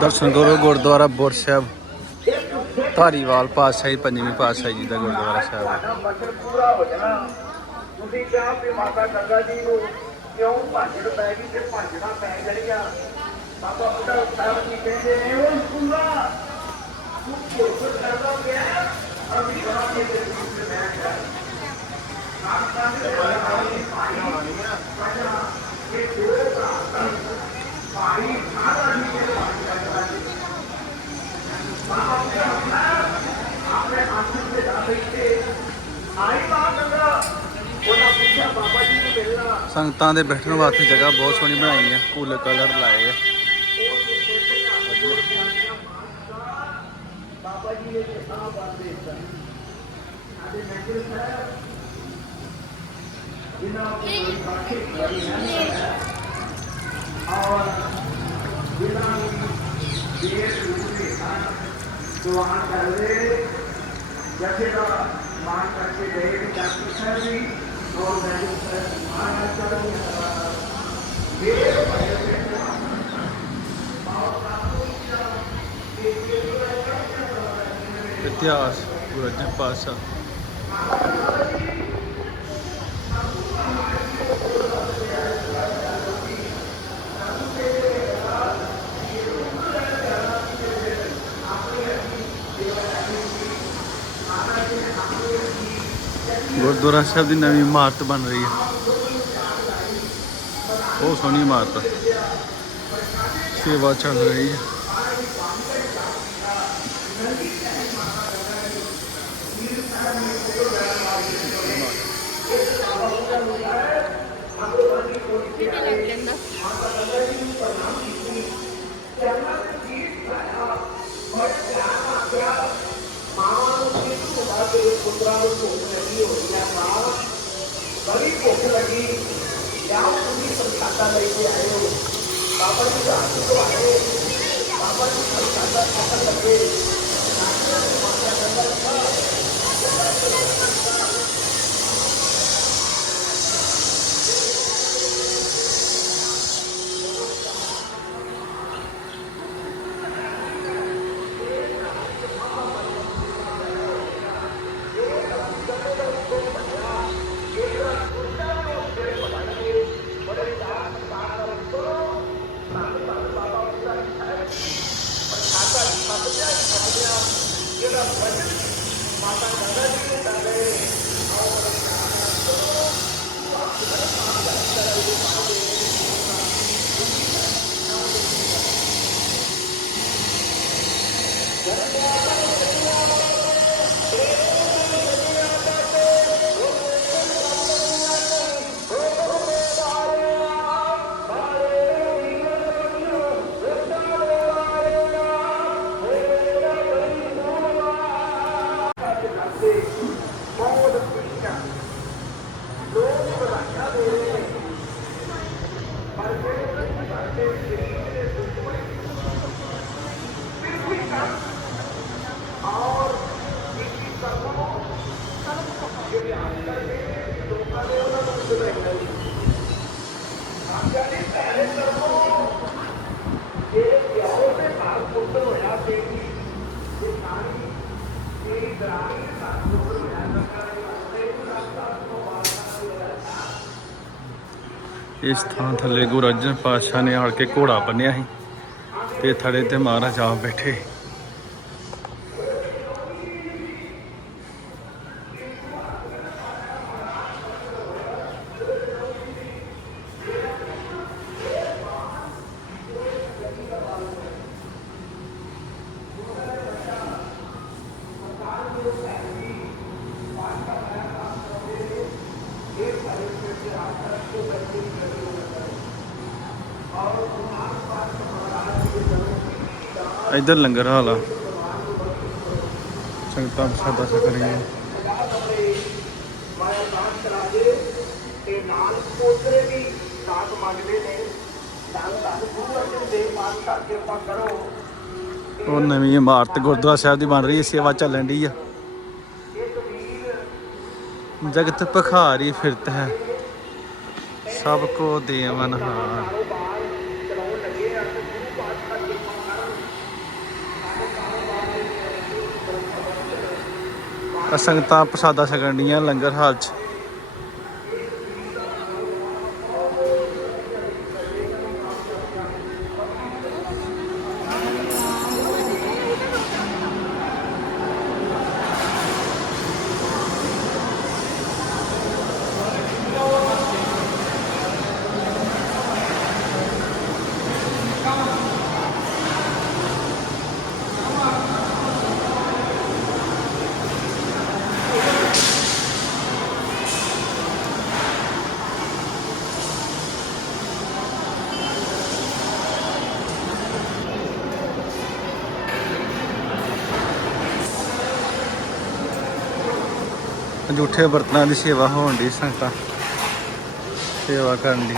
ਦਰਸ਼ਨ ਕਰੋ ਗੁਰਦੁਆਰਾ ਬੁਰ ਸਾਹਿਬ। ਧਾਰੀਵਾਲ ਪਾਤਸ਼ਾਹੀ, ਪੰਜਵੀਂ ਪਾਤਸ਼ਾਹੀ ਜੀ ਦਾ ਗੁਰਦੁਆਰਾ ਸਾਹਿਬ। ਤੁਸੀਂ ਕਿਹਾ ਵੀ ਮਾਤਾ ਗੰਗਾ ਜੀ ਨੂੰ ਕਿਉਂ ਭਾਜੜ ਪੈ ਗਈ ਤੇ ਭਾਜੜਾਂ ਪੈ ਗਈਆਂ ਬਾਬਾ ਬੁੱਢਾ ਸਾਹਿਬ ਜੀ ਕਹਿੰਦੇ ਨੇ ਉਹ ਪੂਰਾ ਤੂੰ ਕੋਸ਼ਿਸ਼ ਕਰਦਾ ਗਿਆ ਅਭੀ ਕਹਾ ਕੇ ਦੇ ਵਿੱਚ ਬੈਠ ਜਾ ਆਪ ਤਾਂ ਦੇ ਭਾਈ ਭਾਈ ਇਹ ਸੰਗਤਾਂ ਦੇ ਬੈਠਣ ਵਾਸਤੇ ਜਗ੍ਹਾ ਬਹੁਤ ਸੋਹਣੀ ਬਣਾਈ ਹੈ ਕੂਲ ਕਲਰ ਲਾਏ ਆ ਬਾਬਾ ਜੀ ਨੇ ਕਿਹਾ ਬਾਤ ਦੇ ਦਿੱਤਾ ਆਦੇ ਮੈਂਬਰ ਸਾਹਿਬ ਜਿਨ੍ਹਾਂ ਨੂੰ ਬਾਕੀ ਕਰੀ ਹੈ ਔਰ ਜਿਨ੍ਹਾਂ ਨੂੰ ਦੇਰ ਰੂਪੇ ਹਨ ਦੁਆਨ ਕਰਦੇ ਜਥੇ ਦਾ ਮਾਨ ਕਰਕੇ ਗਏ ਕਿ ਡਾਕਟਰ ਸਾਹਿਬ ਵੀ ਔਰ ਮੈਂਬਰ ਸਾਹਿਬ ਮਾਨ ਕਰਦੇ ਦੇਰ ਭਰੇ ਇਤਿਹਾਸ ਗੁਰੂ ਅਰਜਨ ਪਾਤਸ਼ਾਹ ਗੁਰਦੁਆਰਾ ਸਾਹਿਬ ਦੀ ਨਵੀਂ ਇਮਾਰਤ ਬਣ ਰਹੀ ਹੈ। ਬਹੁਤ ਸੋਹਣੀ ਇਮਾਰਤ ਸੇਵਾ ਚੱਲ ਰਹੀ ਹੈ। ਬੜੀ ਭੁੱਖ ਲੱਗੀ ਜਾਂ ਤੁਸੀਂ ਪ੍ਰਸ਼ਾਦਾ ਲੈ ਕੇ ਆਏ ਹੋ ਬਾਬਾ ਜੀ ਦਾ ਹੱਥ ਤੋਂ ਆਏ ਬਾਬਾ ਜੀ ਪ੍ਰਸ਼ਾਦਾ ਖਾਣ ਲੱਗੇ ਇਸ ਥਾਂ ਥੱਲੇ ਗੁਰੂ ਅਰਜਨ ਪਾਤਸ਼ਾਹ ਨੇ ਆੜ ਕੇ ਘੋੜਾ ਬੰਨਿਆ ਸੀ ਤੇ ਥੜੇ ਤੇ ਮਹਾਰਾਜ ਆਪ ਬੈਠੇ। ਇੱਧਰ ਲੰਗਰ ਹਾਲਾ ਸੰਗਤਾਂ ਪ੍ਰਸਾਦਾ ਛਕ ਰਹੀਆਂ ਉਹ ਨਵੀਂ ਇਮਾਰਤ ਗੁਰਦੁਆਰਾ ਸਾਹਿਬ ਦੀ ਬਣ ਰਹੀ ਹੈ ਸੇਵਾ ਚੱਲਣ ਦੀ ਆ। ਜਗਤ ਪਖਾਰੀ ਫਿਰਤ ਹੈ। ਸਭ ਕੋ ਦੇਵਨ ਹਾਰ ਕਾਰੋਬਾਰ ਚਲਾਉਣ ਲੱਗੇ ਆ ਤੇ ਗੁਰੂ ਪਾਤਸ਼ਾਹ ਦੀ ਕਿਰਪਾ ਕਰਨ ਸਾਡੇ ਕਾਰੋਬਾਰ ਦੇ ਆਹ ਸੰਗਤਾਂ ਪ੍ਰਸਾਦਾ ਛਕਣ ਡੀਆਂ ਲੰਗਰ ਹਾਲ ਚ। ਜੂਠੇ ਬਰਤਨਾਂ ਦੀ ਸੇਵਾ ਹੋਣ ਦੀ ਸੰਗਤਾਂ। ਸੇਵਾ ਕਰਨ ਦੀ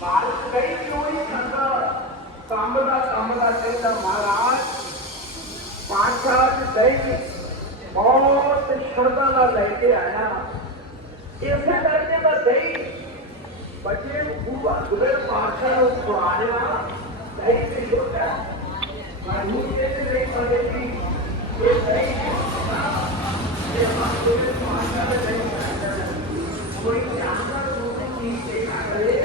ਬਾਰਿਸ਼ ਗਈ ਕਿਉਂ ਨਹੀਂ ਖਾਂਦਾ ਕੰਮ ਦਾ ਕੰਮ ਦਾ ਕਹਿੰਦਾ ਮਹਾਰਾਜ ਪਾਠਾਂ ਚ ਦਹੀਂ ਬਹੁਤ ਸ਼ਰਧਾ ਨਾਲ ਲੈ ਕੇ ਆਇਆ। ਇਸੇ ਕਰਕੇ ਦਾ ਦਹੀਂ ਬੱਚੇ ਨੂੰ ਬੂਆ ਗੁਰੇ ਪਾਠਾਂ ਨੂੰ ਖਵਾਇਆ ਦਹੀਂ ਤੇ ਛੋਟਾ ਮਾਨੂੰ ਕੇ ਤੇ ਨਹੀਂ ਪੜੇ ਸੀ। ਇਹ ਦਹੀਂ ਕੋਈ ਜਾਨਵਰ ਨੂੰ ਨਹੀਂ ਦੇਖਾ ਕਰੇ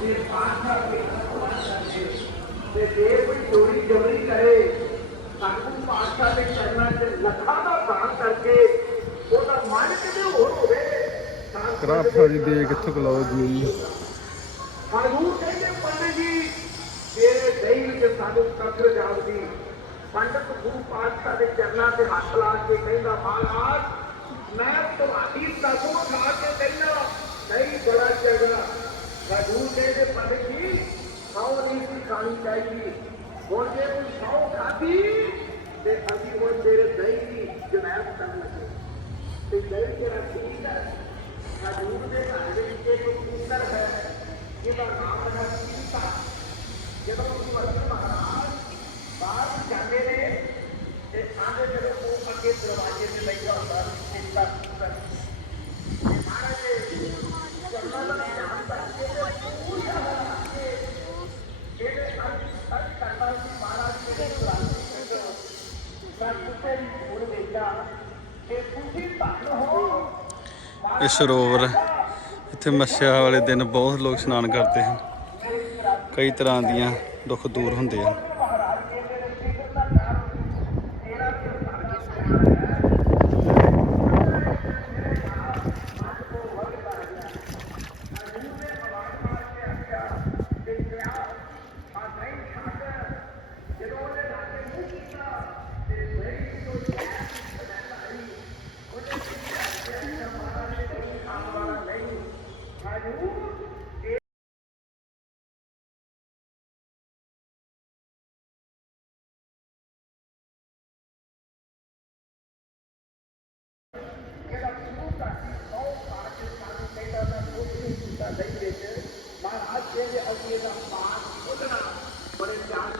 ਤੇ ਪਾਠਾ ਕੇ ਤੇ ਜੇ ਕੋਈ ਚੋਰੀ ਜਬਰੀ ਕਰੇ ਸਾਨੂੰ ਪਾਠਾ ਦੇ ਚਰਨਾਂ 'ਚ ਲੱਖਾਂ ਦਾ ਦਾਨ ਕਰਕੇ ਉਹਦਾ ਮਨ ਕਿਤੇ ਹੋਰ ਹੋਵੇ ਤਾਂ ਕਰਾਫਾ ਦੀ ਕਿੱਥੋਂ ਕਲਾਉ ਜੀ। ਹਜ਼ੂਰ ਕਹਿੰਦੇ ਪੰਡਤ ਜੀ ਤੇਰੇ ਦਹੀਂ ਵਿੱਚ ਸਾਨੂੰ ਕਦਰ ਜਾਪਦੀ ਪੰਡਤ ਗੁਰੂ ਪਾਤਸ਼ਾਹ ਦੇ ਚਰਨਾਂ ਤੇ ਹੱਥ ਲਾ ਕੇ ਕਹਿੰਦਾ ਮਹਾਰਾਜ ਮੈਂ ਤੁਹਾਡੀ ਤਸਵੀਰ ਖਾ ਕੇ ਕਹਿੰਦਾ ਨਹੀਂ ਬੜਾ ਚੰਗਾ। ਹਜ਼ੂਰ ਕਹਿੰਦੇ ਪੰਡਤ ਜੀ ਖਾਓ ਨਹੀਂ ਸੀ ਖਾਣੀ ਚਾਹੀਦੀ ਹੁਣ ਜੇ ਤੂੰ ਖਾਓ ਖਾਦੀ ਤੇ ਅਸੀਂ ਹੁਣ ਤੇਰੇ ਦਹੀਂ ਦੀ ਜਮੈਤ ਕਰਨ ਲੱਗੇ ਤੇ ਦਹੀਂ ਤੇਰਾ ਠੀਕ ਹੈ ਹਜ਼ੂਰ ਦੇ ਘਰ ਦੇ ਵਿੱਚ ਇੱਕ ਪੁੱਤਰ ਹੈ ਜਿਹਦਾ ਨਾਮ ਹੈ ਸੀਤਾ ਜਦੋਂ ਗੁਰੂ ਅਰਜਨ ਮਹਾਰਾਜ ਬਾਹਰ ਜਾਂਦੇ ਨੇ ਤੇ ਆਂਦੇ ਜਦੋਂ ਉਹ ਅੱਗੇ ਦਰਵਾਜ਼ੇ ਤੇ ਬੈਠਾ ਹੁੰਦਾ ਸੀਤਾ ਪੁੱਤਰ ਤੇ ਮਹਾਰਾਜ ਦੇ ਚਰਨਾਂ ਦਾ ਧਿਆਨ ਕਰਕੇ ਤੇ ਪੂਰਾ ਹਰਾ ਕੇ ਜਿਹੜੇ ਅੰਤ ਤੱਕ ਕਰਦਾ ਸੀ ਮਹਾਰਾਜ ਦੇ ਦਰਵਾਜ਼ੇ ਤੇ ਮੈਂ ਕੁੱਤੇ ਦੀ ਫੁੱਲ ਵੇਚਾ ਕਿ ਤੁਸੀਂ ਧਨ ਹੋ ਇਹ ਸਰੋਵਰ ਇੱਥੇ ਮੱਸਿਆ ਵਾਲੇ ਦਿਨ ਬਹੁਤ ਲੋਕ ਇਸ਼ਨਾਨ ਕਰਦੇ ਹਨ। ਕਈ ਤਰ੍ਹਾਂ ਦੀਆਂ ਦੁੱਖ ਦੂਰ ਹੁੰਦੇ ਹਨ। ਕਹਿੰਦੇ ਅਸੀਂ ਇਹਦਾ ਪਾਠ ਉਹਦਣਾ ਬੜੇ ਧਿਆਨ